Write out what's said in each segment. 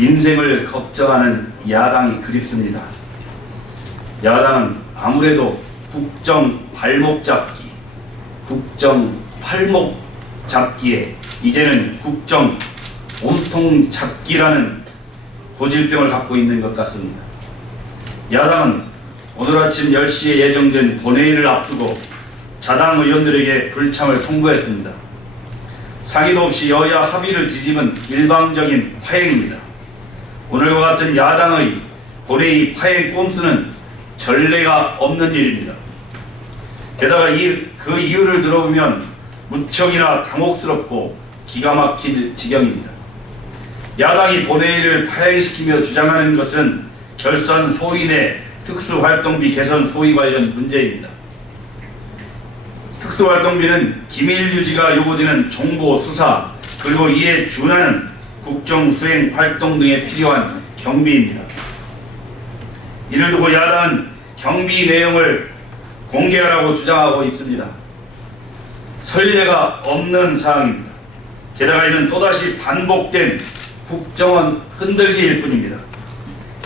민생을 걱정하는 야당이 그립습니다. 야당은 아무래도 국정 발목 잡기, 국정 팔목 잡기에 이제는 국정 몸통 잡기라는 고질병을 갖고 있는 것 같습니다. 야당은 오늘 아침 10시에 예정된 본회의를 앞두고 자당 의원들에게 불참을 통보했습니다. 상의도 없이 여야 합의를 뒤집은 일방적인 파행입니다. 오늘과 같은 야당의 본회의 파행 꼼수는 전례가 없는 일입니다. 게다가 그 이유를 들어보면 무척이나 당혹스럽고 기가 막힐 지경입니다. 야당이 본회의를 파행시키며 주장하는 것은 결선 소위 내 특수활동비 개선 소위 관련 문제입니다. 특수활동비는 기밀 유지가 요구되는 정보 수사 그리고 이에 준하는 국정 수행 활동 등에 필요한 경비입니다. 이를 두고 야당은 경비 내용을 공개하라고 주장하고 있습니다. 선례가 없는 사항입니다. 게다가 이는 또다시 반복된 국정원 흔들기일 뿐입니다.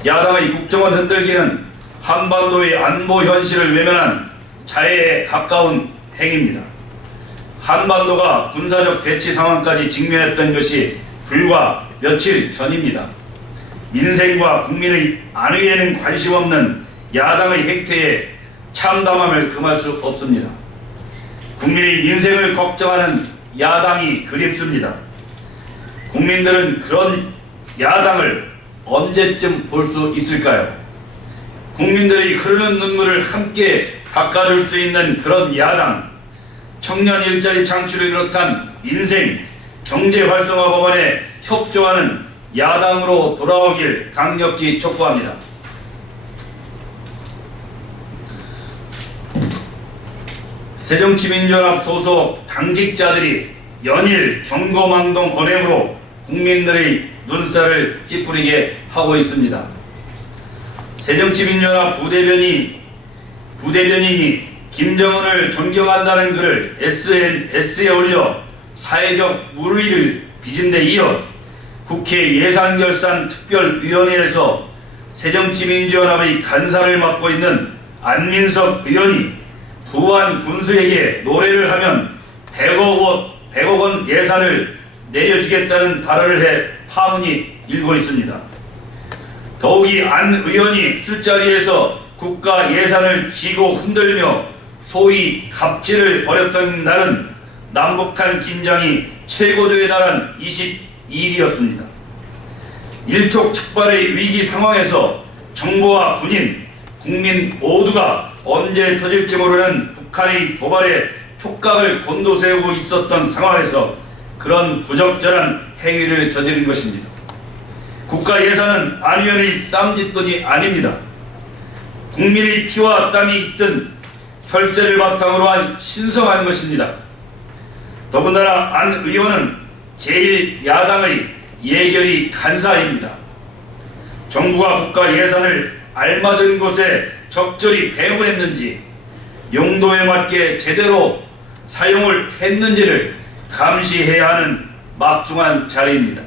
야당의 국정원 흔들기는 한반도의 안보 현실을 외면한 자해에 가까운 행위입니다. 한반도가 군사적 대치 상황까지 직면했던 것이 불과 며칠 전입니다. 민생과 국민의 안위에는 관심 없는 야당의 행태에 참담함을 금할 수 없습니다. 국민의 민생을 걱정하는 야당이 그립습니다. 국민들은 그런 야당을 언제쯤 볼 수 있을까요? 국민들의 흐르는 눈물을 함께 닦아줄 수 있는 그런 야당, 청년 일자리 창출을 비롯한 민생, 경제 활성화 법안에 협조하는 야당으로 돌아오길 강력히 촉구합니다. 새정치민주연합 소속 당직자들이 연일 경거망동 언행으로 국민들의 눈살을 찌푸리게 하고 있습니다. 새정치민주연합 부대변인이 김정은을 존경한다는 글을 SNS에 올려 사회적 물의를 빚은 데 이어 국회 예산결산특별위원회에서 새정치민주연합의 간사를 맡고 있는 안민석 의원이 부안 군수에게 노래를 하면 100억 원 예산을 내려주겠다는 발언을 해 파문이 일고 있습니다. 더욱이 안 의원이 술자리에서 국가 예산을 쥐고 흔들며 소위 갑질을 벌였던 날은 남북한 긴장이 최고조에 달한 22일이었습니다. 일촉즉발의 위기 상황에서 정부와 군인, 국민 모두가 언제 터질지 모르는 북한의 도발에 촉각을 곤두세우고 있었던 상황에서 그런 부적절한 행위를 저지른 것입니다. 국가 예산은 안 의원의 쌈짓돈이 아닙니다. 국민의 피와 땀이 있던 혈세를 바탕으로 한 신성한 것입니다. 더군다나 안 의원은 제1야당의 예결위 간사입니다. 정부가 국가 예산을 알맞은 곳에 적절히 배분했는지 용도에 맞게 제대로 사용을 했는지를 감시해야 하는 막중한 자리입니다.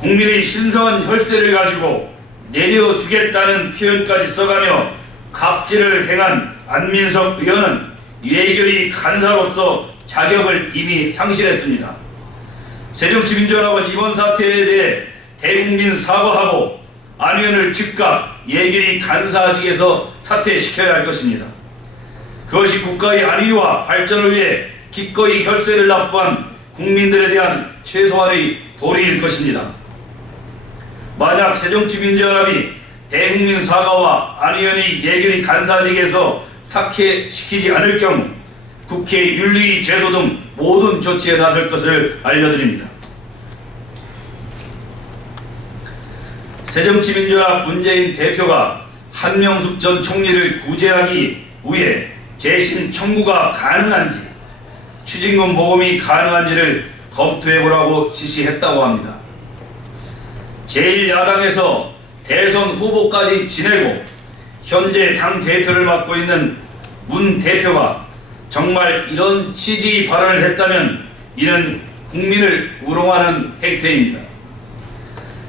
국민의 신성한 혈세를 가지고 내려주겠다는 표현까지 써가며 갑질을 행한 안민석 의원은 예결위 간사로서 자격을 이미 상실했습니다. 새정치민주연합은 이번 사태에 대해 대국민 사과하고 안 의원을 즉각 예결위 간사직에서 사퇴시켜야 할 것입니다. 그것이 국가의 안위와 발전을 위해 기꺼이 혈세를 납부한 국민들에 대한 최소한의 도리일 것입니다. 만약 새정치민주연합이 대국민 사과와 안 의원의 예결위 간사직에서 사퇴시키지 않을 경우 국회 윤리 제소 등 모든 조치에 나설 것을 알려드립니다. 새정치민주연합 문재인 대표가 한명숙 전 총리를 구제하기 위해 재심 청구가 가능한지, 추징금 모금이 가능한지를 검토해보라고 지시했다고 합니다. 제1야당에서 대선 후보까지 지내고 현재 당 대표를 맡고 있는 문 대표가 정말 이런 취지의 발언을 했다면 이는 국민을 우롱하는 행태입니다.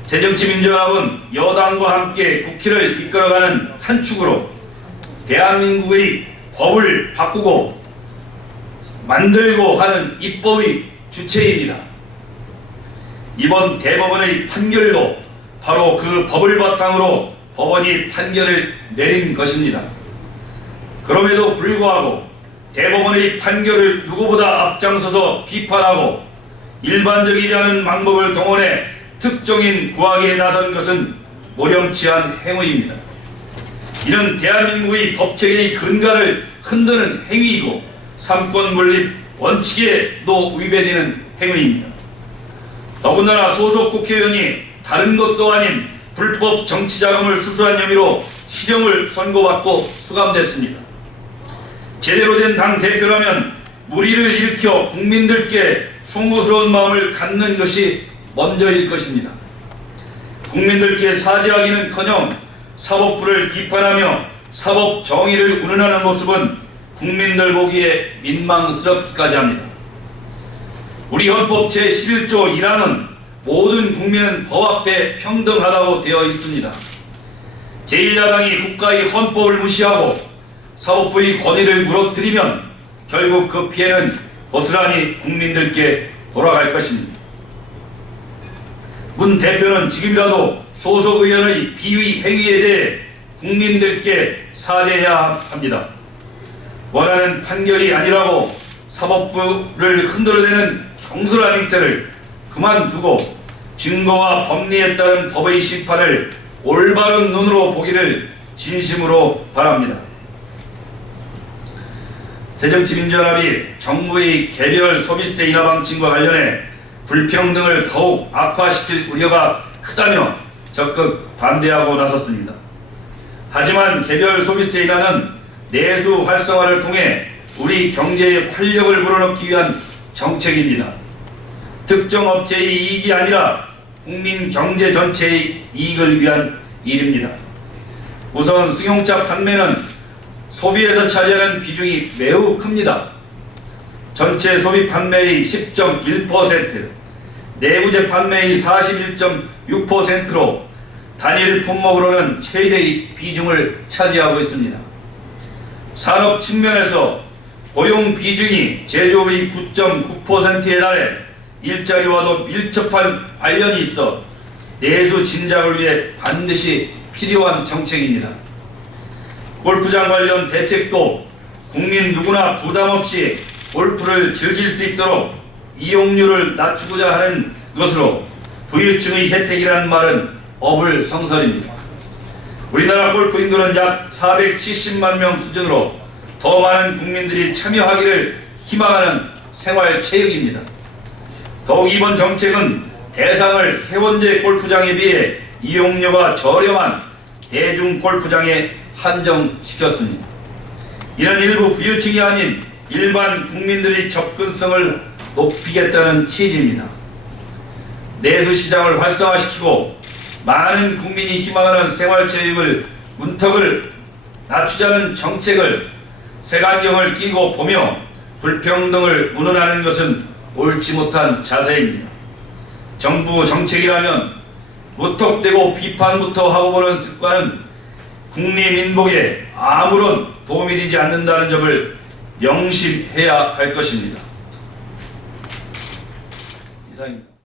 새정치민주연합은 여당과 함께 국회를 이끌어가는 한 축으로 대한민국의 법을 바꾸고 만들고 하는 입법의 주체입니다. 이번 대법원의 판결도 바로 그 법을 바탕으로 법원이 판결을 내린 것입니다. 그럼에도 불구하고 대법원의 판결을 누구보다 앞장서서 비판하고 일반적이지 않은 방법을 동원해 특정인 구하기에 나선 것은 모렴치한 행위입니다. 이는 대한민국의 법체계의 근간을 흔드는 행위이고 삼권분립 원칙에도 위배되는 행위입니다. 더군다나 소속 국회의원이 다른 것도 아닌 불법 정치자금을 수수한 혐의로 실형을 선고받고 수감됐습니다. 제대로 된 당 대표라면 물의를 일으켜 국민들께 송구스러운 마음을 갖는 것이 먼저일 것입니다. 국민들께 사죄하기는커녕 사법부를 비판하며 사법 정의를 운운하는 모습은 국민들 보기에 민망스럽기까지 합니다. 우리 헌법 제11조 1항은 모든 국민은 법 앞에 평등하다고 되어 있습니다. 제1야당이 국가의 헌법을 무시하고 사법부의 권위를 무너뜨리면 결국 그 피해는 고스란히 국민들께 돌아갈 것입니다. 문 대표는 지금이라도 소속 의원의 비위 행위에 대해 국민들께 사죄해야 합니다. 원하는 판결이 아니라고 사법부를 흔들어대는 경솔한 행태를 그만두고 증거와 법리에 따른 법의 심판을 올바른 눈으로 보기를 진심으로 바랍니다. 새정치민주연합이 정부의 개별 소비세 인하 방침과 관련해 불평등을 더욱 악화시킬 우려가 크다며 적극 반대하고 나섰습니다. 하지만 개별 소비세 인하는 내수 활성화를 통해 우리 경제에 활력을 불어넣기 위한 정책입니다. 특정 업체의 이익이 아니라 국민 경제 전체의 이익을 위한 일입니다. 우선 승용차 판매는 소비에서 차지하는 비중이 매우 큽니다. 전체 소비 판매의 10.1%, 내구재 판매의 41.6%로 단일 품목으로는 최대의 비중을 차지하고 있습니다. 산업 측면에서 고용 비중이 제조업의 9.9%에 달해 일자리와도 밀접한 관련이 있어 내수 진작을 위해 반드시 필요한 정책입니다. 골프장 관련 대책도 국민 누구나 부담없이 골프를 즐길 수 있도록 이용료를 낮추고자 하는 것으로 부유층의 혜택이라는 말은 어불성설입니다. 우리나라 골프 인구는 약 470만 명 수준으로 더 많은 국민들이 참여하기를 희망하는 생활체육입니다. 더욱 이번 정책은 대상을 해원제 골프장에 비해 이용료가 저렴한 대중 골프장에 한정시켰습니다. 이는 일부 부유층이 아닌 일반 국민들의 접근성을 높이겠다는 취지입니다. 내수시장을 활성화시키고 많은 국민이 희망하는 생활체육을 문턱을 낮추자는 정책을 색안경을 끼고 보며 불평등을 운운하는 것은 옳지 못한 자세입니다. 정부 정책이라면 무턱대고 비판부터 하고 보는 습관은 국리민복에 아무런 도움이 되지 않는다는 점을 명심해야 할 것입니다. 이상입니다.